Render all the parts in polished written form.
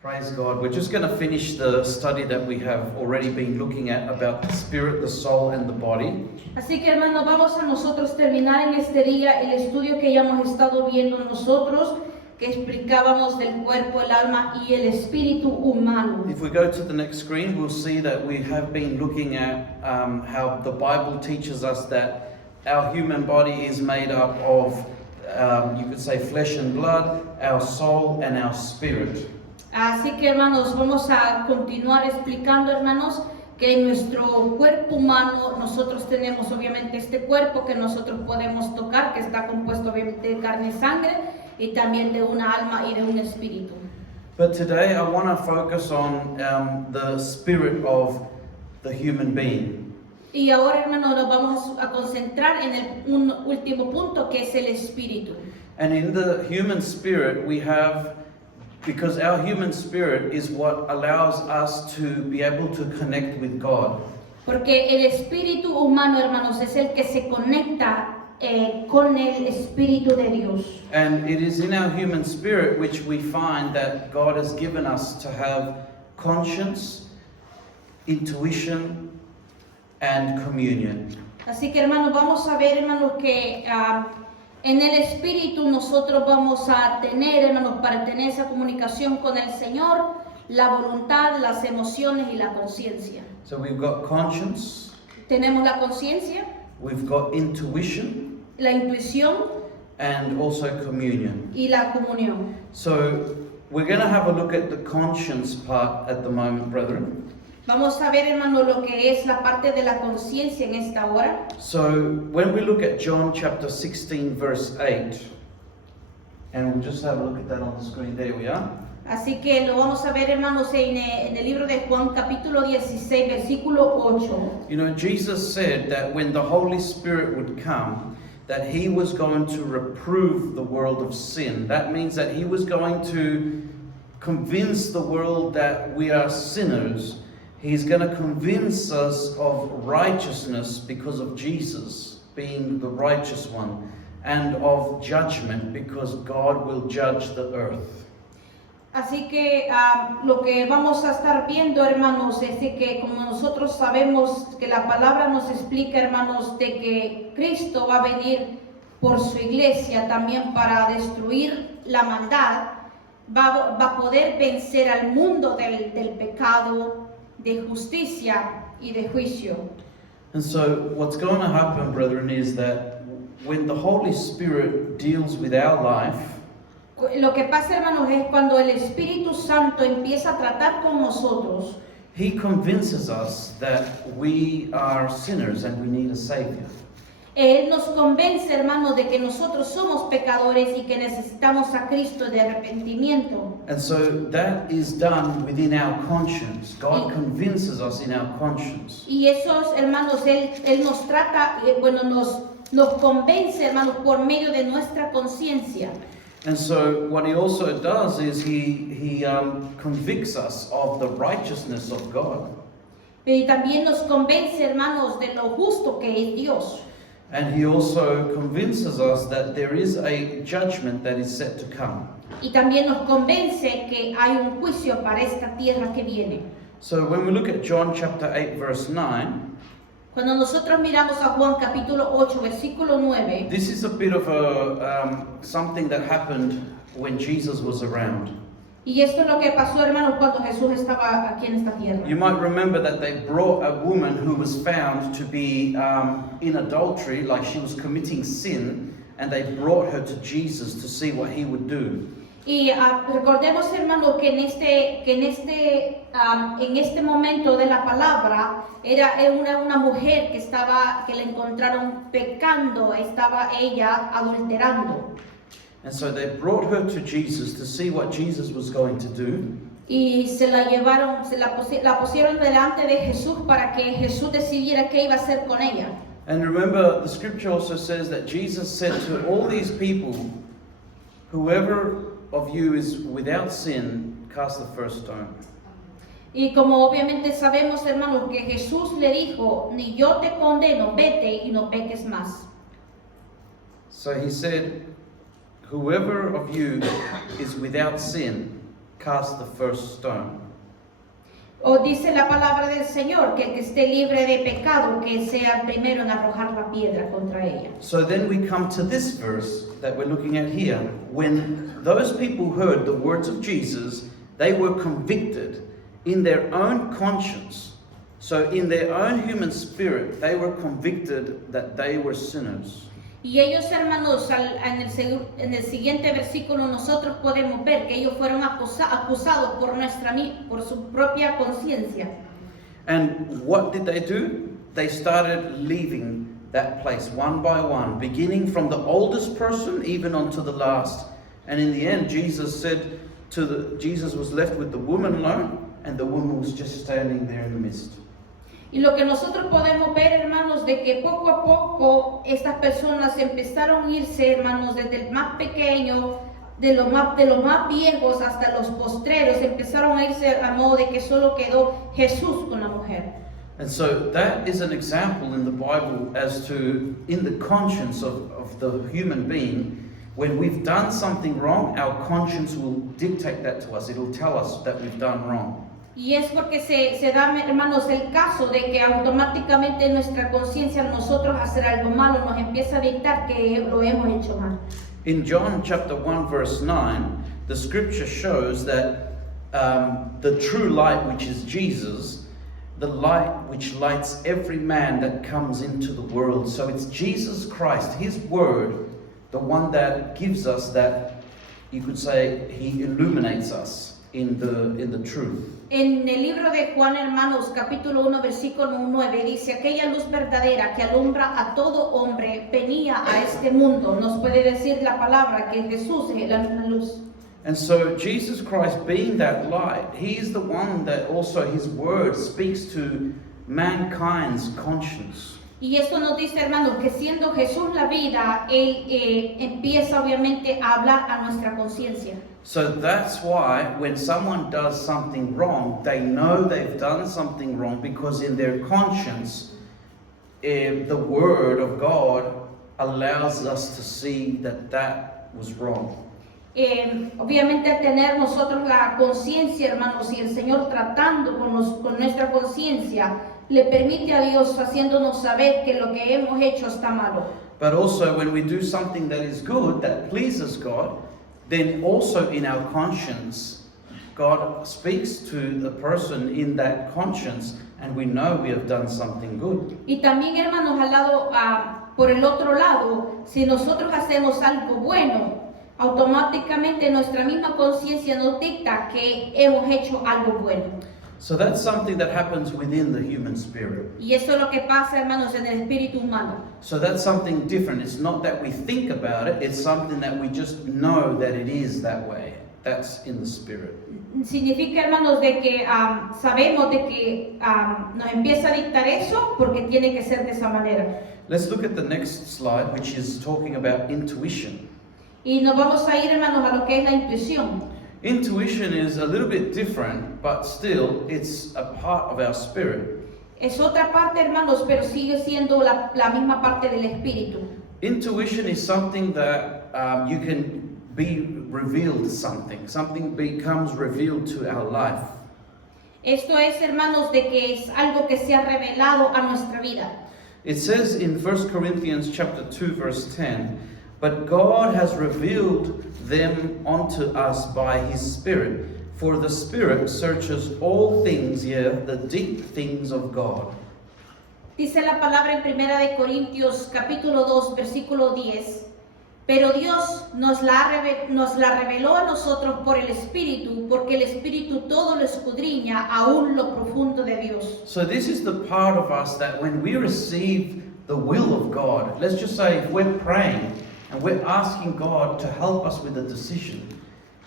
Praise God. We're just going to finish the study that we have already been looking at about the spirit, the soul, and the body. Así que hermanos, vamos a nosotros terminar en este día el estudio que ya hemos estado viendo nosotros, que explicábamos del cuerpo, el alma y el espíritu humano. If we go to the next screen, we'll see that we have been looking at how the Bible teaches us that our human body is made up of, you could say, flesh and blood, our soul, and our spirit. Así que hermanos, vamos a continuar explicando, hermanos, que en nuestro cuerpo humano nosotros tenemos obviamente este cuerpo que nosotros podemos tocar, que está compuesto obviamente de carne y sangre, y también de una alma y de un espíritu. But today I want to focus on the spirit of the human being. Y ahora, hermanos, nos vamos a concentrar en un último punto, que es el espíritu. And in the human spirit we have, because our human spirit is what allows us to be able to connect with God. Porque el espíritu humano, hermanos, es el que se conecta con el espíritu de Dios. And it is in our human spirit which we find that God has given us to have conscience, intuition, and communion. Así que, hermanos, vamos a ver, hermanos, que en el espíritu nosotros vamos a tener, hermanos, para tener esa comunicación con el Señor, la voluntad, las emociones y la conciencia. So we've got conscience, Tenemos la conciencia, we've got intuition, la intuición and also communion. y la comunión. So we're going to have a look at the conscience part at the moment, brethren. Vamos a ver, hermano, lo que es la parte de la conciencia en esta hora. So when we look at John chapter 16 verse 8, and we'll just have a look at that on the screen, there we are. Así que lo vamos a ver, hermanos, en el libro de Juan, capítulo 16, versículo 8. You know, Jesus said that when the Holy Spirit would come, that he was going to reprove the world of sin. That means that he was going to convince the world that we are sinners. He's going to convince us of righteousness because of Jesus being the righteous one, and of judgment because God will judge the earth. Así que lo que vamos a estar viendo, hermanos, es de que como nosotros sabemos que la palabra nos explica, hermanos, de que Cristo va a venir por su iglesia también para destruir la maldad, va a poder vencer al mundo del pecado, de justicia y de juicio. And so what's going to happen, brethren, is that when the Holy Spirit deals with our life, Lo que pasa, hermanos, es cuando el Espíritu Santo empieza a tratar con nosotros. he convinces us that we are sinners and we need a Savior. Él nos convence, hermanos, de que nosotros somos pecadores y que necesitamos a Cristo de arrepentimiento. And so that is done within our conscience. God convinces us in our conscience. Y esos, hermanos, Él nos trata, nos convence, hermanos, por medio de nuestra conciencia. And so what he also does is he convicts us of the righteousness of God. Y también nos convence, hermanos, de lo justo que es Dios. And he also convinces us that there is a judgment that is set to come. Y también nos convence que hay un juicio para esta tierra que viene. So when we look at John chapter 8 verse 9, Cuando nosotros miramos a Juan capítulo 8, versículo 9, this is a bit of a something that happened when Jesus was around. y esto es lo que pasó, hermanos, cuando Jesús estaba aquí en esta tierra. You might remember that they brought a woman who was found to be in adultery, like she was committing sin, and they brought her to Jesus to see what he would do. Y recordemos, hermanos, que en este momento de la palabra era una mujer que la encontraron pecando, estaba ella adulterando. And so they brought her to Jesus to see what Jesus was going to do. Y la pusieron delante de Jesús para que Jesús decidiera qué iba a hacer con ella. And remember, the scripture also says that Jesus said to all these people, whoever of you is without sin, cast the first stone. Y como obviamente sabemos, hermanos, que Jesús le dijo, ni yo te condeno, vete y no peques más. So he said, whoever of you is without sin, cast the first stone. O dice la palabra del Señor que el que esté libre de pecado, que sea el primero en arrojar la piedra contra ella. So then we come to this verse that we're looking at here. When those people heard the words of Jesus, they were convicted in their own conscience. So in their own human spirit, they were convicted that they were sinners. Y ellos, hermanos, en el siguiente versículo nosotros podemos ver que ellos fueron acusados por su propia conciencia. And what did they do? They started leaving that place one by one, beginning from the oldest person even onto the last. And in the end, Jesus was left with the woman alone, and the woman was just standing there in the midst. Y lo que nosotros podemos ver, hermanos, de que poco a poco estas personas empezaron a irse, hermanos, desde el más pequeño, de los más viejos hasta los postreros, empezaron a irse a modo de que solo quedó Jesús con la mujer. And so that is an example in the Bible as to, in the conscience of the human being, when we've done something wrong, our conscience will dictate that to us. It'll tell us that we've done wrong. Y es porque se da, hermanos, el caso de que automáticamente nuestra conciencia al nosotros hacer algo malo nos empieza a dictar que lo hemos hecho mal. In John chapter 1 verse 9, the scripture shows that the true light, which is Jesus, the light which lights every man that comes into the world. So it's Jesus Christ, His word, the one that gives us that, you could say, He illuminates us in the truth. En el libro de Juan, hermanos, capítulo 1, versículo 9, dice: aquella luz verdadera que alumbra a todo hombre venía a este mundo. Nos puede decir la palabra que Jesús es la misma luz. And so Jesus Christ being that light, He is the one that also His word speaks to mankind's conscience. Y esto nos dice, hermanos, que siendo Jesús la vida, Él empieza obviamente a hablar a nuestra conciencia. So that's why when someone does something wrong, they know they've done something wrong because in their conscience, the word of God allows us to see that that was wrong. Obviamente al tener nosotros la conciencia, hermanos, y el Señor tratando con nuestra conciencia, le permite a Dios haciéndonos saber que lo que hemos hecho está malo. But also when we do something that is good, that pleases God, then also in our conscience, God speaks to the person in that conscience, and we know we have done something good. Y también, hermanos, por el otro lado, si nosotros hacemos algo bueno, automáticamente nuestra misma conciencia nos dicta que hemos hecho algo bueno. So that's something that happens within the human spirit. Y eso es lo que pasa, hermanos, en el espíritu humano. So that's something different. It's not that we think about it, it's something that we just know that it is that way. That's in the spirit. Significa, hermanos, de que sabemos de que nos empieza a dictar eso porque tiene que ser de esa manera. Let's look at the next slide, which is talking about intuition. Y nos vamos a ir, hermanos, a lo que es la intuición. Intuition is a little bit different, but still it's a part of our spirit. Es otra parte, hermanos, pero sigue siendo la misma parte del espíritu. Intuition is something that you can be revealed something becomes revealed to our life. Esto es, hermanos, de que es algo que se ha revelado a nuestra vida. It says in 1 Corinthians chapter 2 verse 10, but God has revealed them unto us by His Spirit, for the Spirit searches all things, yea, the deep things of God. Dice la palabra en Primera de Corintios capítulo 2 versículo 10, pero Dios nos la reveló a nosotros por el Espíritu, porque el Espíritu todo lo escudriña, aún lo profundo de Dios. So this is the part of us that when we receive the will of God, let's just say if we're praying and we're asking God to help us with a decision,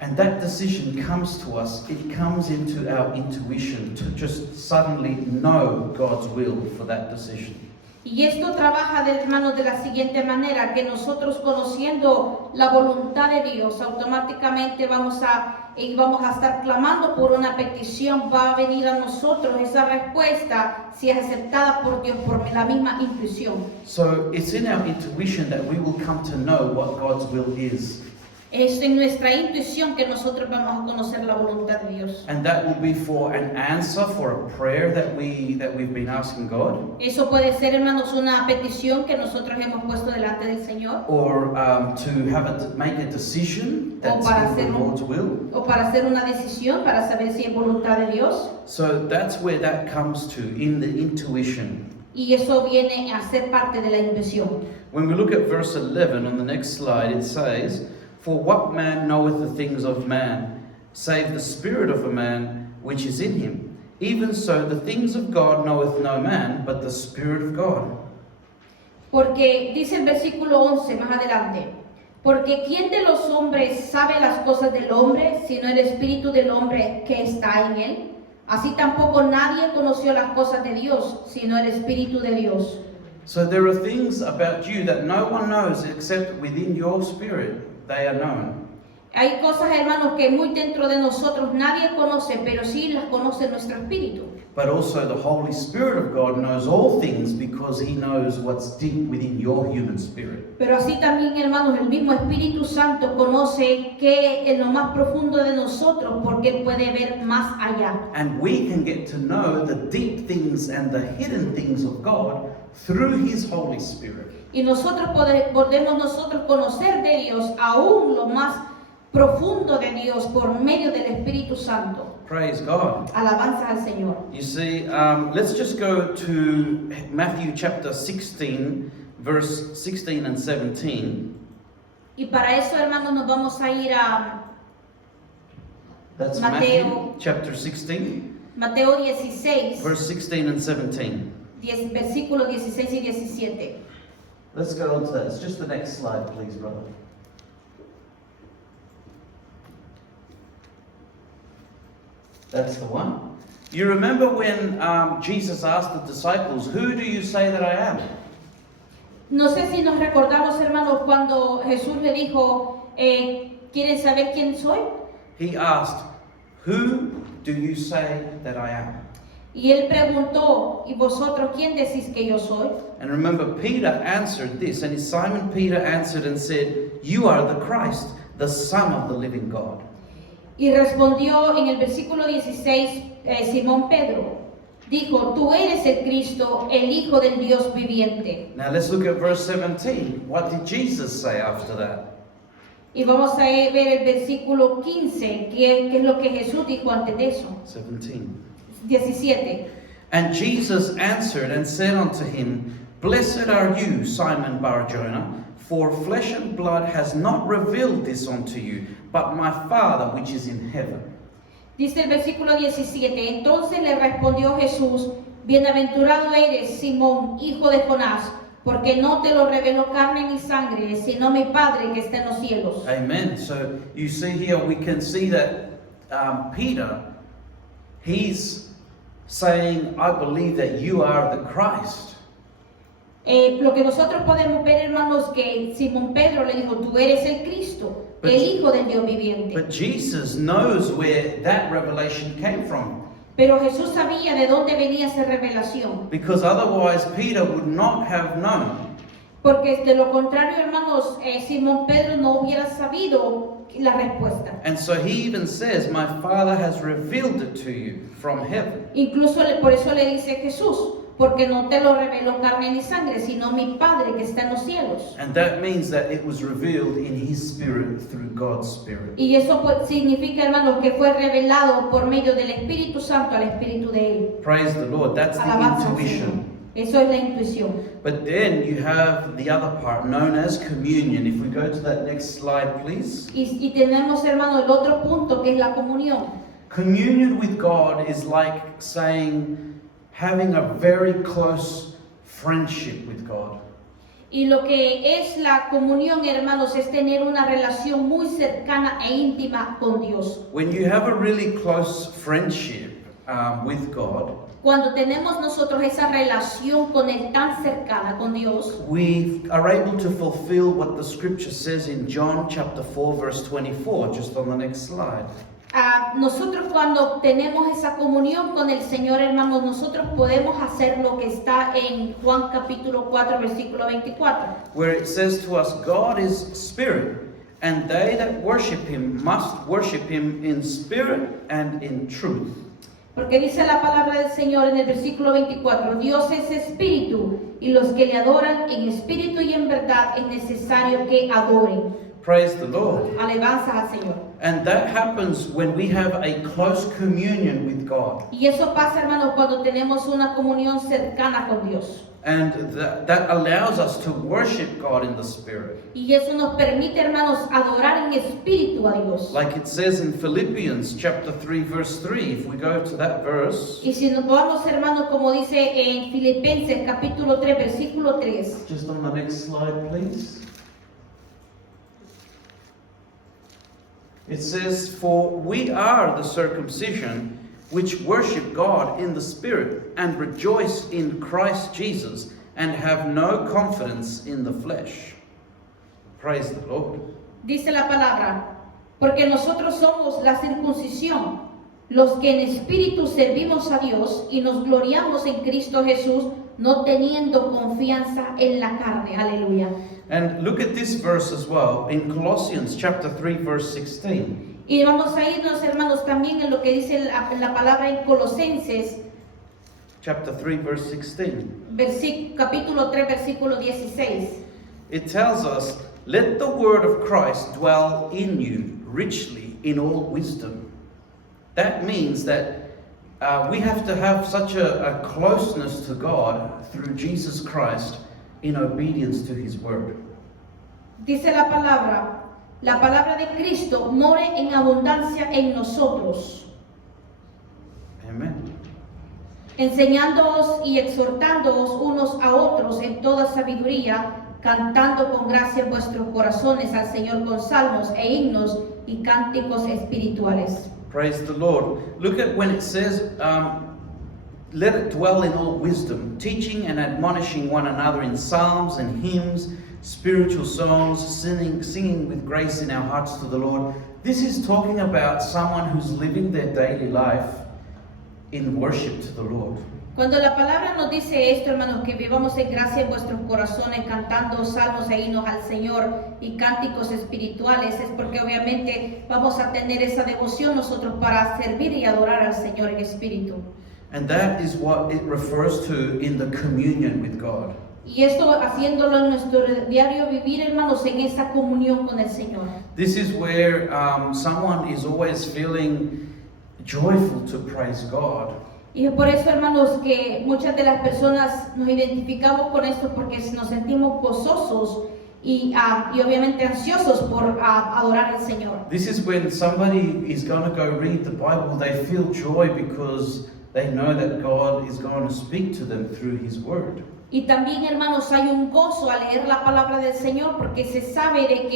and that decision comes to us, it comes into our intuition to just suddenly know God's will for that decision. Y esto trabaja, hermanos, de la siguiente manera, que nosotros conociendo la voluntad de Dios, automáticamente vamos a estar clamando por una petición, va a venir a nosotros esa respuesta si es aceptada por Dios por la misma intuición. So it's in our intuition that we will come to know what God's will is. Es en nuestra intuición que nosotros vamos a conocer la voluntad de Dios. And that will be for an answer for a prayer that we've been asking God, Eso puede ser, hermanos, una petición que nosotros hemos puesto delante del Señor, or to make a decision that's para in the hacer Lord's will. o para hacer una decisión para saber si es voluntad de Dios. So that's where that comes to, in the intuition. Y eso viene a ser parte de la intuición. When we look at verse 11 on the next slide, it says, "For what man knoweth the things of man, save the spirit of a man which is in him? Even so the things of God knoweth no man, but the Spirit of God." Porque dice el versículo 11 más adelante, porque ¿quién de los hombres sabe las cosas del hombre, sino el espíritu del hombre que está en él? Así tampoco nadie conoció las cosas de Dios, sino el espíritu de Dios. So there are things about you that no one knows except within your spirit they are known. Hay cosas, hermanos, que muy dentro de nosotros nadie conoce, pero sí las conoce nuestro espíritu. But also the Holy Spirit of God knows all things because He knows what's deep within your human spirit. Pero así también, hermanos, el mismo Espíritu Santo conoce qué es lo más profundo de nosotros, porque Él puede ver más allá. And we can get to know the deep things and the hidden things of God through His Holy Spirit. Y nosotros podemos nosotros conocer de Dios aún lo más profundo de Dios por medio del Espíritu Santo. Praise God. Alabanza al Señor. You see, let's just go to Matthew chapter 16, verse 16 and 17. Y para eso, hermanos, nos vamos a ir a That's Mateo. Matthew chapter 16, Mateo 16, verse 16 and 17. versículos 16 y 17. Let's go on to that. It's just the next slide, please, brother. That's the one. You remember when Jesus asked the disciples, "Who do you say that I am?" No sé si nos recordamos, hermanos, cuando Jesús le dijo, ¿quieren saber quién soy? He asked, "Who do you say that I am?" Y él preguntó, ¿y vosotros quién decís que yo soy? And remember, Peter answered this, and Simon Peter answered and said, "You are the Christ, the Son of the living God." Y respondió en el versículo 16, Simón Pedro, dijo, tú eres el Cristo, el Hijo del Dios viviente. Now let's look at verse 17. What did Jesus say after that? Y vamos a ver el versículo 15, qué es lo que Jesús dijo antes de eso. 17. And Jesus answered and said unto him, "Blessed are you, Simon Bar-Jonah, for flesh and blood has not revealed this unto you, but my Father which is in heaven." Dice el versículo 17, entonces le respondió Jesús, bienaventurado eres, Simón, hijo de Jonás, porque no te lo reveló carne ni sangre, sino mi Padre que está en los cielos. Amen. So you see here, we can see that Peter, he's saying, "I believe that you are the Christ." Lo que nosotros podemos ver, hermanos, que Simón Pedro le dijo, tú eres el Cristo, But- el Hijo del Dios viviente. But Jesus knows where that revelation came from, Pero Jesús sabía de dónde venía esa revelación, because otherwise Peter would not have known. porque de lo contrario, hermanos, Simón Pedro no hubiera sabido la respuesta. And so he even says, "My Father has revealed it to you from heaven." Incluso por eso le dice Jesús, porque no te lo reveló carne ni sangre, sino mi Padre que está en los cielos. And that means that it was revealed in His Spirit through God's Spirit. Y eso significa, hermanos, que fue revelado por medio del Espíritu Santo al Espíritu de Él. Praise the Lord. That's the Alabanza al Señor. intuition. Eso es la intuición. But then you have the other part known as communion. If we go to that next slide, please. Y tenemos, hermanos, el otro punto que es la comunión. Communion with God is like having a very close friendship with God. Y lo que es la comunión, hermanos, es tener una relación muy cercana e íntima con Dios. When you have a really close friendship with God, Cuando tenemos nosotros esa relación con Él tan cercana con Dios, we are able to fulfill what the scripture says in John chapter 4 verse 24, just on the next slide. nosotros cuando tenemos esa comunión con el Señor, hermanos, nosotros podemos hacer lo que está en Juan capítulo 4, versículo 24. Where it says to us, God is spirit, and they that worship him must worship him in spirit and in truth. Porque dice la palabra del Señor en el versículo 24, Dios es espíritu y los que le adoran en espíritu y en verdad es necesario que adoren. Praise the Lord. Alabanzas al Señor. And that happens when we have a close communion with God. Y eso pasa, hermanos, cuando tenemos una comunión cercana con Dios. And that allows us to worship God in the Spirit. Y eso nos permite, hermanos, adorar en espíritu a Dios. Like it says in Philippians chapter 3 verse 3, if we go to that verse. Y si nos vamos, hermanos, como dice en Filipenses capítulo 3, versículo 3. Just on the next slide, please. It says, "For we are the circumcision which worship God in the Spirit and rejoice in Christ Jesus and have no confidence in the flesh." Praise the Lord. Dice la palabra, porque nosotros somos la circuncisión, los que en espíritu servimos a Dios y nos gloriamos en Cristo Jesús, no teniendo confianza en la carne. Aleluya. And look at this verse as well in Colossians chapter 3 verse 16. Y vamos a irnos, hermanos, también en lo que dice la palabra en Colosenses, Chapter 3 verse 16. Capítulo 3, versículo 16. It tells us, "Let the word of Christ dwell in you richly in all wisdom." That means that we have to have such a closeness to God through Jesus Christ in obedience to his word. Dice la palabra de Cristo more en abundancia en nosotros, Amen. enseñándoos y exhortándoos unos a otros en toda sabiduría, cantando con gracia en vuestros corazones al Señor con salmos e himnos y cánticos espirituales. Praise the Lord. Look at when it says, "Let it dwell in all wisdom, teaching and admonishing one another in psalms and hymns, spiritual songs, singing with grace in our hearts to the Lord." This is talking about someone who's living their daily life in worship to the Lord. Cuando la palabra nos dice esto, hermanos, que vivamos en gracia en vuestros corazones, cantando salmos e himnos al Señor y cánticos espirituales, es porque obviamente vamos a tener esa devoción nosotros para servir y adorar al Señor en espíritu. And that is what it refers to in the communion with God. Y esto haciéndolo en nuestro diario vivir, hermanos, en esa comunión con el Señor. This is where someone is always feeling joyful to praise God. Y es por eso, hermanos, que muchas de las personas nos identificamos con esto porque nos sentimos gozosos y obviamente ansiosos por adorar al Señor. This is when somebody is going to go read the Bible, they feel joy because they know that God is going to speak to them through his word. Y también, hermanos, hay un gozo al leer la palabra del Señor porque se sabe de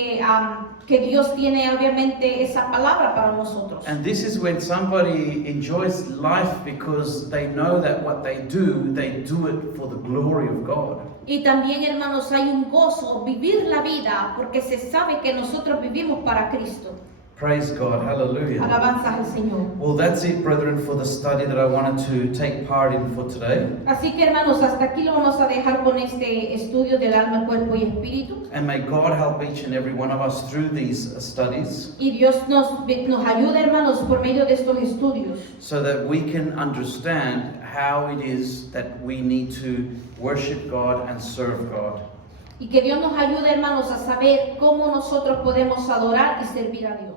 que Dios tiene obviamente esa palabra para nosotros. And this is when somebody enjoys life because they know that what they do it for the glory of God. Y también, hermanos, hay un gozo vivir la vida porque se sabe que nosotros vivimos para Cristo. Praise God, hallelujah. Alabanzas al Señor. Well, that's it, brethren, for the study that I wanted to take part in for today. Así que, hermanos, hasta aquí lo vamos a dejar con este estudio del alma, cuerpo y espíritu. And may God help each and every one of us through these studies Y Dios nos ayude, hermanos, por medio de estos estudios, so that we can understand how it is that we need to worship God and serve God. y que Dios nos ayude, hermanos, a saber cómo nosotros podemos adorar y servir a Dios.